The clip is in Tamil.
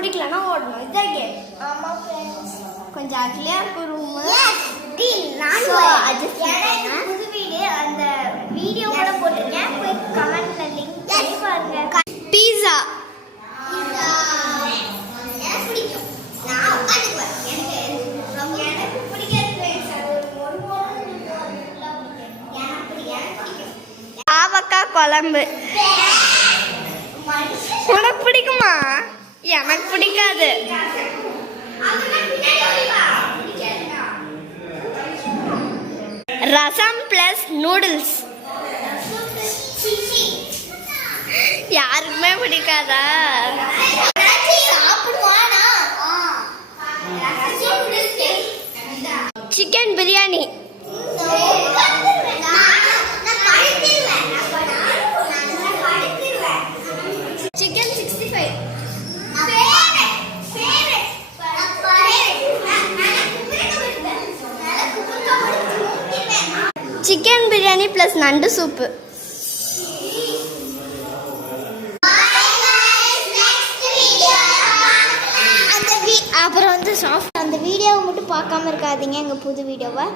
பிடிக்கலன்னா ஓடணும். இதான் கேம். ஆமா फ्रेंड्स. கொஞ்சம் அக்லியா இருக்கு ரூம். புது வீடியோ அந்த வீடியோ கூட போட்டுருக்கேன். போய் கமெண்ட்ல லிங்க் பண்ணி பாருங்க. பீஸா எனக்கு பிடிக்கும். நான் உட்காந்துக்குவேன். எனக்கு பிடிக்காது फ्रेंड्स. அது ஒரு எனக்கு பிடிக்கும். பாவக்காய் குழம்பு உனக்கு பிடிக்குமா? எனக்கு பிடிக்காது. ரசம் பிளஸ் நூடுல்ஸ் யாருக்குமே பிடிக்காதா? Chicken biryani chicken 65 chicken biryani plus நண்டு சூப்பு. அப்புறம் வந்து சாஃப்ட் அந்த வீடியோவை மட்டும் பார்க்காம இருக்காதீங்க எங்கள் புது வீடியோவை.